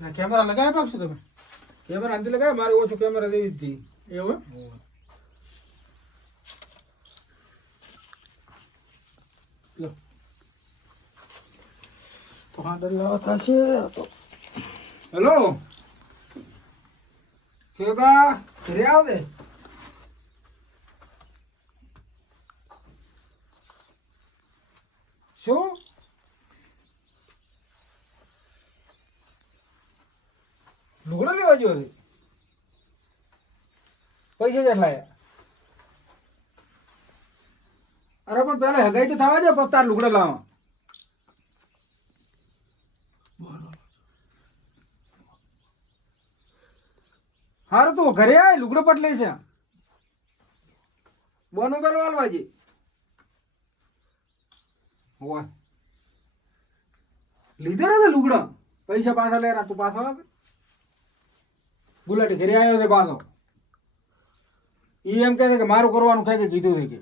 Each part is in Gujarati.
ના કેમેરા લગાવ્યા પાછું તમે? કેમેરા અંતે લગાવ્યા, મારે ઓછો કેમેરા દેવી હતી એવું લો તો હાડર લાવવા થશે તો. હેલો કેગા ઘરે આવ દે. શું લુગડો લેવા ગયો રે? પૈસા કેટલા આયા? અરે પણ પેલા હગાઈ તો થવા દે, પછી તાર લુગડા લાવવા. હારું તું ઘરે આય, લુગડો પટ લે છે. બોનો પેલો હાલવાજી હોય લીધે ને લુગડા, પૈસા પાછા લે તું પાછો આવે. ગુલાટી ઘરે આવ્યો છે પાછો. ઈ એમ કહે છે કે મારું કરવાનું કઈ કે કીધું છે કે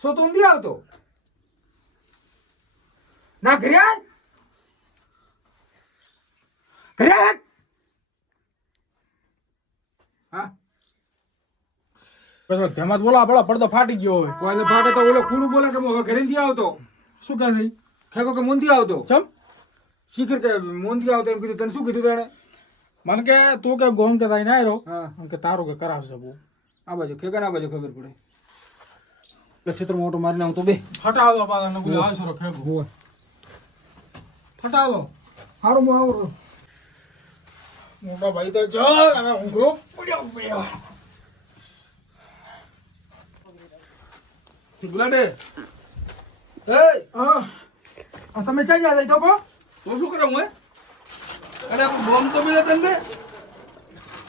શું તું નથી આવતો? ના ઘરે આય, ઘરે આય. હા પછી તેમાં બોલા બોલા પડતો ફાટી ગયો હોય. કોઈને ફાટે તો ઓલો ખૂણું બોલે કે હું હવે ઘરે નથી આવતો. શું કહે છે? ખેકો કે મુંથી આવતો. ચમ શીખર કે મુંથી આવતો એમ કીધું. તને શું કીધું તેણે? મને કે તું કે ગોમ કે તાઈ ના આવ્યો હા કે તારું કે કરાવશે બહુ. આ બાજુ ખેકા ના બાજુ ખબર પડે. ક્ષેત્ર મોટો મારીને આવું તો બે ફટાવો પાછા ને ગુલા આવશે રો ખેગો હોય. ફટાવો હારું હું આવું. મોટો ભાઈ તો ચાલ હવે ઊંઘરો પડ્યો પડ્યો. ગુલાડે હા તમે ચાઈ જાય તો કો તો શું કરું હું? અરે બોમ્બ તો મિલે તને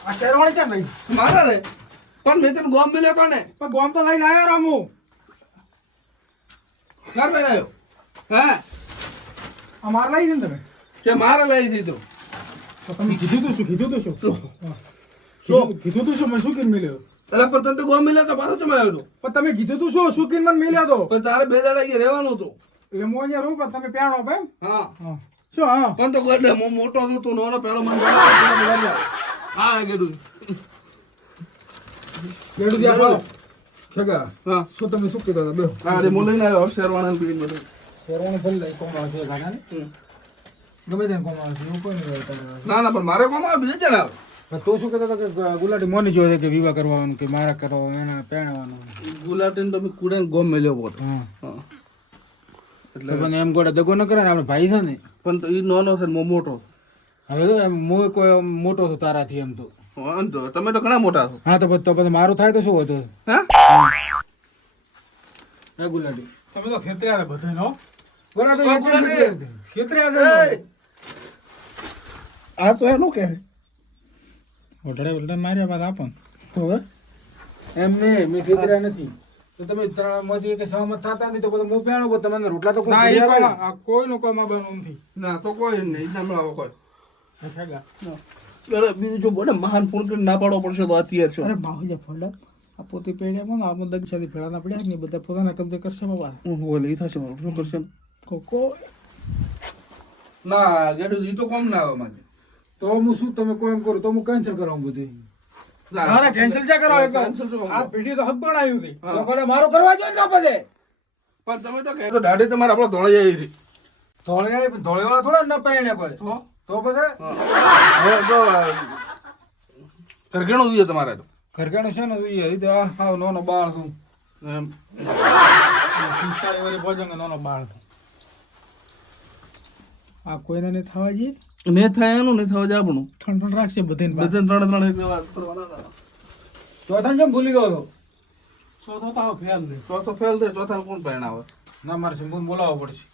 આ શેરવાણી છે નહીં મારા રે, પણ મેં તને બોમ્બ મિલ્યો કોને? પણ બોમ્બ તો લઈને આવ્યા રામુ. ના લઈ આવ્યો? હા અમાર લઈ ને તમે તે મારે લઈ દીધો. તો તમે કીધું તો શું કીધું તો શું કીધું તો શું? મને શું કીન મળ્યો? એટલે પણ તને તો બોમ્બ મિલ્યો તો પાછો ચમ આવ્યો હતો? પણ તમે કીધું તું શું કીન મને મળ્યા તો? પણ તારે 2 દાડા અહીંયા રહેવાનું હતું. એટલે હું અહીંયા રહું પણ તમે પ્યાણો ભાઈ. હા શું? હા પણ તો ગોડે હું મોટો હતો તું નાનો, પેલો મને હા ગેડું ગેડું ત્યાં પાડો. ખેગા હા શું તમે શું કીધા હતા? બે હા રે હું લઈને આવ્યો શેરવાણા પીને બધું. શેરવાણી ભલે લઈ કોમા છે ગાના ને ગમે તેને કોમા છે એવું કોઈ નહીં હોય. ના ના પણ મારે કોમ આવે બીજે ચાલે આવે. તું શું કહેતો હતો કે ગુલાટી મોની જોઈએ કે વિવાહ કરવાનું કે મારા કરો એના પહેણવાનું? ગુલાટીને તો મેં કુડે ગોમ મેલ્યો પોતે. હા એટલે એટલે પણ એમ ગોડા દગો ન કરે ને, આપણે ભાઈ છે ને. પણ તો એ નાનો છે ને હું મોટો. હવે તો એમ હું કોઈ મોટો છું તારાથી એમ તો. વાંધો તમે તો ઘણા મોટા છો. હા તો પછી મારું થાય તો શું હતું? હા હે ગુલાટી તમે તો ખેતરે બધે નો બરાબર ઓ ગુલાટી! ખેતરે એય! આ તો એનું કે ઓઢડે ઓઢડે માર્યા બાદ આપણ તો હવે એમ નહીં, મેં ખેતરે નથી. તો તમે ત્રણ માંથી કે સહમત થતા નથી તો પછી હું પહેણું પણ તમને રોટલા તો કોઈ ના ઘરે એ આવે. આ કોઈનું કોઈ માં બનવું નથી. ના તો કોઈ નહીં ના મળાવો કોઈ. ખેગા અરે બીજું જો બોલે મહાન ફોન કરીને ના પાડવો પડશે તો અત્યારે છો. અરે બાહુજા ફોડા આ પોતે પેડ્યા આ બધા સાથે ફેળાના પડ્યા ને બધા પોતાના કબજે કરશે બાબા. ઓલે ઈ થશે મારું શું કરશે? કોકો ના ગેડું ઈ તો કોમ ના આવે મારે. તો હું શું તમે કોઈ એમ કરો તો હું કેન્સલ કરાવું બધું. અરે કેન્સલ ચા કરો એક કેન્સલ શું આ કહું? પીઢી તો હક બનાવ્યું છે. તો ભલે મારો કરવા જોઈએ ને બધે. પણ તમે તો કહેતો દાઢી તમારે આપણો ધોળાઈ આવી હતી. ધોળેવાળા થોડા ન પહેણે પછી તો તો પછી હવે જો કરગેણું જોઈએ તમારે તો ઘરકાણું છે ને જોઈએ એ તો આ હાવ નાનો બાળ છું. એમ 45 વર્ષ ભોજન નાનો બાળ છે. આ કોઈને નહીં થવા જઈએ ને થાય એનું નહીં થવા જાય આપણું. ઠંડ ઠંડ રાખશે બધે બધે ત્રણ એક વાત કરવાના હતા. ચોથા જેમ ભૂલી ગયો હતો. ચોથો તો આવો ફેલ દે ચોથો ફેલ થાય ચોથા કોણ પહેણાવે? ના મારે શંભુને બોલાવવો પડશે.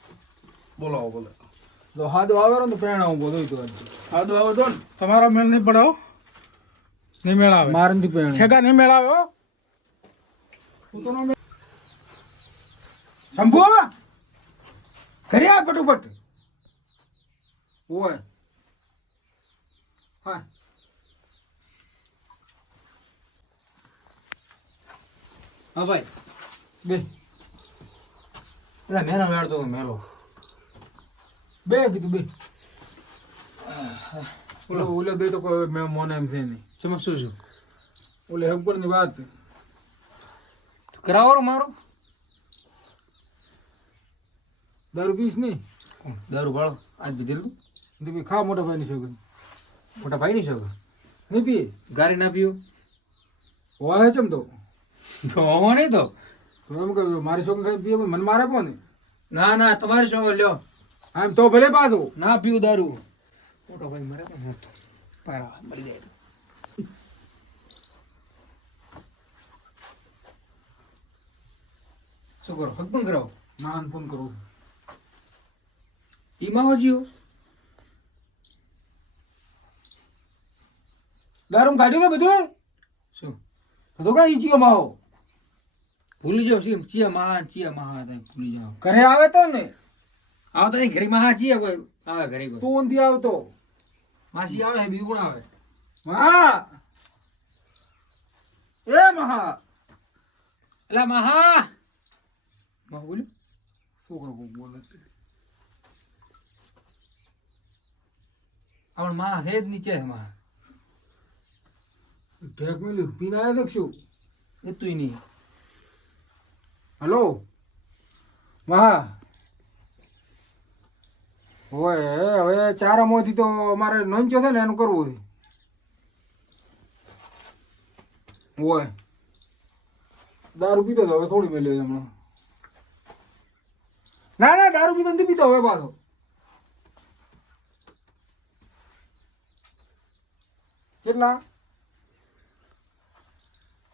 બોલાવો બોલે. તો હાદો આવે ને તો પહેણાવું બધું તો હા તો આવે તો ને. તમારો મેળ નહીં પડે હો. નહીં મેળ આવે મારે નથી પહેણ. ખેગા નહીં મેળ આવે હો. હું તો નો મેળ શંભુ ઘરે આ પટુપટ ઓય હા હા ભાઈ બે એટલે મેનો વેડતો તો મેલો બે કીધું બે ઓલે બે તો કોઈ મેં મોને એમ છે નહીં ચમક શું છું ઓલે હકપરની વાત કરાવો મારો દારૂ પીશ નહીં દારૂ ભાળો આજ પીધેલું તો બી ખા મોટા ભાઈની છોકરી મોટા ભાઈ નહીં શકો નહીં પીએ ગારી ના પીઓ હોય ચમ તો તો નહીં તો એમ કહ્યું મારી છોકરી ખાઈ પીએ મને મારે કોને ના ના તમારી છોકરો લ્યો આમ તો ભલે પાછો ના પીવું દારૂ મોટો ભાઈ મરે તો મોટો પારા મરી જાય શું કરો હક પણ કરાવો નાન ફોન કરું ઈમાં હો જીઓ દારૂ કાઢ્યું ને બધું શું બધું કઈ ઈચ્છ્યો માહો ભૂલી જાઓ સીમ ચિયા મહા થાય ભૂલી જાઓ ઘરે આવે તો ને આવતા નહીં ઘરે મહા ચિયા કોઈ આવે ઘરે કોઈ તું નથી આવતો માસી આવે બીજું કોણ આવે મહા એ મહા એલા મહા મહા બોલ્યો છોકરો કોક બોલે આપણ મહા હે જ નીચે છે મહા ઠેક મેલ્યું પીને આવ્યા દેખશું એ તું નહીં હલો મહા હોય હવે ચારામાંથી તો મારે નોંચો છે ને એનું કરવું છે હોય દારૂ પીતો તો હવે થોડી મેલ્યો હમણાં ના ના દારૂ પીતો નથી પીતો હવે પાછો કેટલા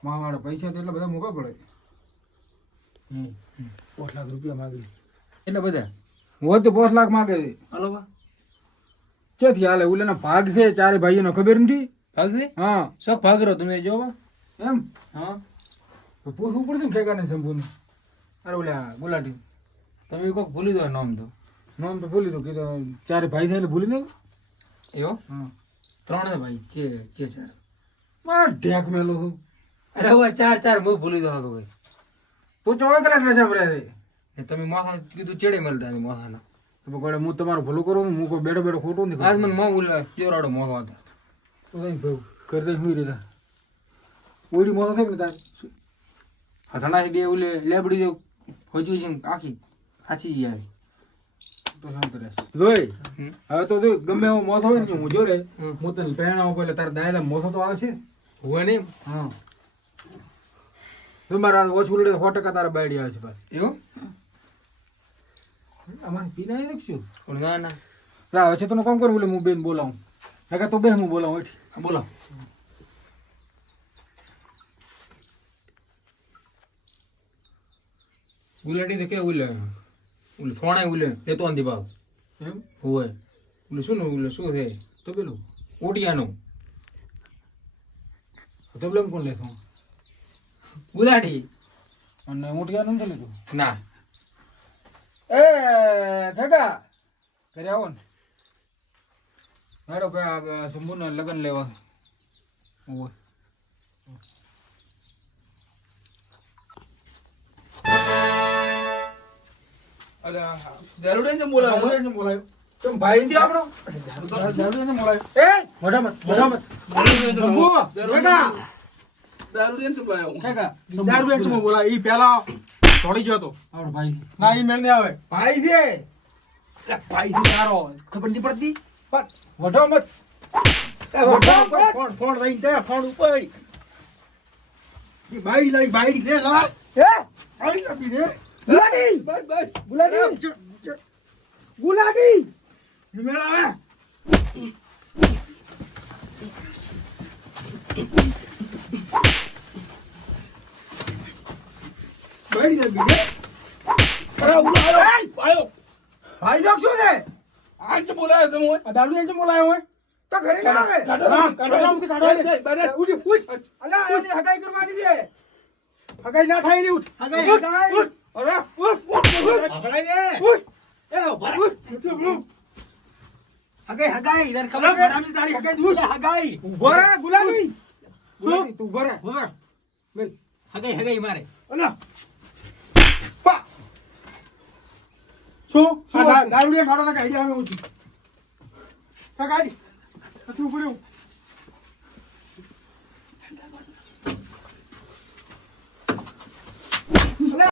મારા પૈસા તો એટલા બધા મૂકવા પડે 5 લાખ રૂપિયા માંગે એટલે બધા હોય તો 5 લાખ માંગે છે હાલો બા ચેથી હાલે ઓલાના ભાગ છે ચારે ભાઈઓનો ખબર નથી ભાગ દે હા શોખ ભાગ રહ્યો તમે જો બા એમ હા તો પૂછવું પડશે ને ખેગાને શંભુને અરે ઓલા ગુલાટી તમે કોક ભૂલી દો નામ તો નામ તો ભૂલી દો કીધું ચારે ભાઈ થાય એટલે ભૂલી નહીં એવો હા 3 ભાઈ ચે 4 માર ઢેક મેલો છું અરે હવે 4 હું ભૂલી દો તો ભાઈ તું 24 કલાક નશા ભરે છે ને તમે માથા કીધું ચેડે મળતા નહીં માથાના તો ગોળે હું તમારું ભલું કરું હું કોઈ બેડો બેડો ખોટું નહીં આજ મને માં ઉલા ચોરાડો મોથો હતો તો કઈ ભાઈ કરી દઈ હુઈ રહેતા ઓડી મોતો થાય ને તાર હથણા બે ઉલે લેબડી જો હોજી છે આખી ખાસી જાય તો શાંત રહેશે જોઈ હવે તો જો ગમે એવો મોથો હોય ને હું જો રે હું તને પહેણાવું એટલે તારા દાયલા મોથો તો આવે છે હોય ને હા તમારા ઓછું ઉલડે 100% તારા બાયડી આવે છે ભાઈ એવો અમારે પીના લખશું પણ ના ના રા છે તો કામ કરું એટલે હું બેન બોલાવું નકા તો બે હું બોલાવું હેઠ હા, બોલો ઉલાડી તો કે ઉલે થોણે ઉલે લેતો અંધી ભાવ એમ હોય શું ને શું છે તો પેલું ઓટિયાનું તબલમ કોણ લેશો ઉલાડી અને મોટિયા નથી લીધું ના એ ભેગા ઘરે આવો ને મારો શંભુના લગ્ન લેવા ઓય અરે દારૂ ને બોલાયો તમ ભાઈ નથી આપણો દારૂ ને બોલાય એ મોઢા મત શંભુ ભેગા દારૂ ને બોલાયો ભેગા દારૂ વેચ માં બોલા ઈ પેલા થોડી ગયો તો આપણો ભાઈ ના ઈ મેળ નહીં આવે ભાઈ છે ભાઈ થી તારો ખબર નહીં પડતી મોઢા મત ફોન ફોન લઈ દે ફોન ઉપર ઈ બાઈડી લઈ બાઈડી લે લા એ બાઈડી આપી દે ગુલાટી બસ બસ ગુલાટી ગુલાટી મેળ આવે બાઈડી આપી દે અરે ઉલાડો આયો ભાઈ લોક શું છે આજ બોલાયો તમે આ દારૂ વેચ બોલાયો હોય તો ઘરે ના આવે કાઢો ઉઠી પૂછ અલા એની હગાઈ કરવાની છે હગાઈ ના થાય ની ઉઠ હગાઈ હગાઈ અરે હગાઈ દે ઉઠ એ ઉઠ હગાઈ હગાઈ ઇધર ખબર છે નામ તારી હગાઈ દૂર હગાઈ ઉભો રે ગુલામી ગુલામી તું ઉભો રે ખબર મેલ હગાઈ મારે અલા શું દારૂડિયા ખાડાના કાઢી આવે હું છું ગાડી નથી ઉપર